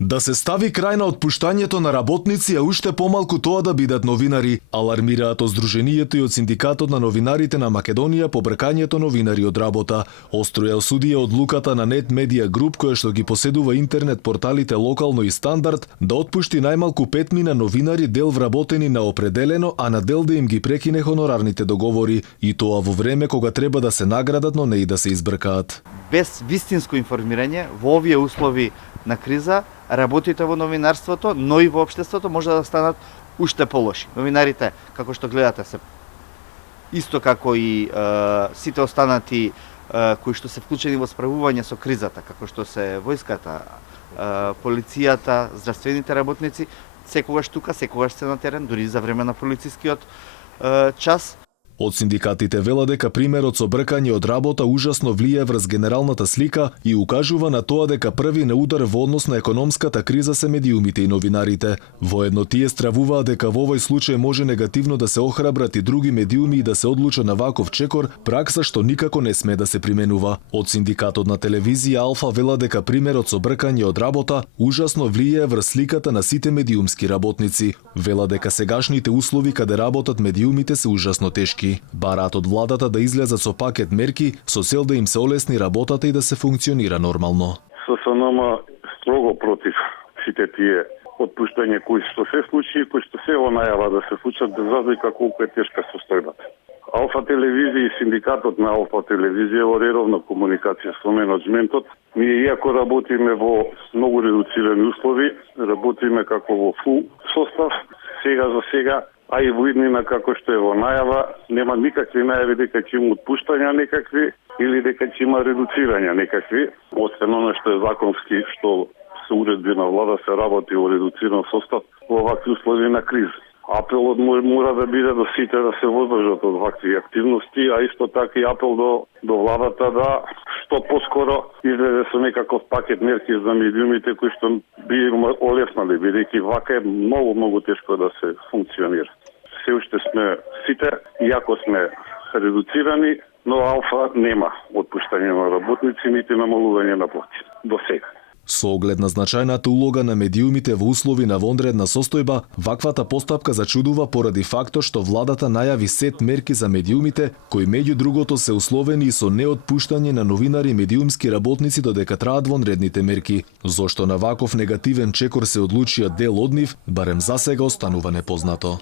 Да се стави крај на отпуштањето на работници, а уште помалку тоа да бидат новинари, алармираат од Сдруженијето и од Синдикатот на новинарите на Македонија по бркањето новинари од работа. Остро ја осудија одлуката на Net Media Group, која што ги поседува интернет порталите Локално и Стандард, да отпушти најмалку 5 новинари, дел вработени на определено, а на дел да им ги прекине хонорарните договори, и тоа во време кога треба да се наградат, но не и да се избркаат. Без вистинско информирање во овие услови на криза, работите во новинарството, но и во општеството може да станат уште полоши. Новинарите, како што гледате, се исто како и сите останати кои што се вклучени во справување со кризата, како што се војската, полицијата, здравствените работници, секогаш тука, секогаш се на терен, дури за време на полицискиот час. Од синдикатите велат дека примерот со бркање од работа ужасно влие врз генералната слика и укажува на тоа дека први на удар во однос на економската криза се медиумите и новинарите. Воедно тие стравуваат дека во овој случај може негативно да се охрабрат и други медиуми и да се одлучат на ваков чекор, пракса што никако не сме да се применува. Од синдикатот на телевизија Алфа велат дека примерот со бркање од работа ужасно влие врз сликата на сите медиумски работници. Велат дека сегашните услови каде работат медиумите се ужасно тешки. Бараат од владата да излезат со пакет мерки со цел да им се олесни работата и да се функционира нормално. ССНМ строго против сите тие отпуштања кои што се случи и кои што се во најава да се случат, без разлика колку е тешка состојбата. Алфа телевизија и синдикатот на Алфа телевизија во редовна комуникација со менеджментот. Ние иако работиме во многу редуцирани услови, работиме како во фул состав, сега за сега, а и во иднина како што е во најава, нема никакви најави дека ќе има отпуштања некакви или дека ќе има редуцирања некакви, освен оно што е законски, што се уредби на влада се работи во редуциран состав во вакви услови на криза. Апелот мора да биде до сите да се воздржат од вакви активности, а исто така и апел до владата да што поскоро излезе со некаков пакет мерки за медиумите кои што би олеснали, бидејќи вака е многу тешко да се функционира. Се уште сме сите, иако сме редуцирани, но Алфа нема отпуштање на работници, нити намалување на плати до сега. Со оглед на значајната улога на медиумите во услови на вонредна состојба, ваквата постапка зачудува поради фактот што владата најави сет мерки за медиумите, кои меѓу другото се условени и со неотпуштање на новинари и медиумски работници додека траат вонредните мерки. Зошто на ваков негативен чекор се одлучија дел од нив, барем засега останува непознато.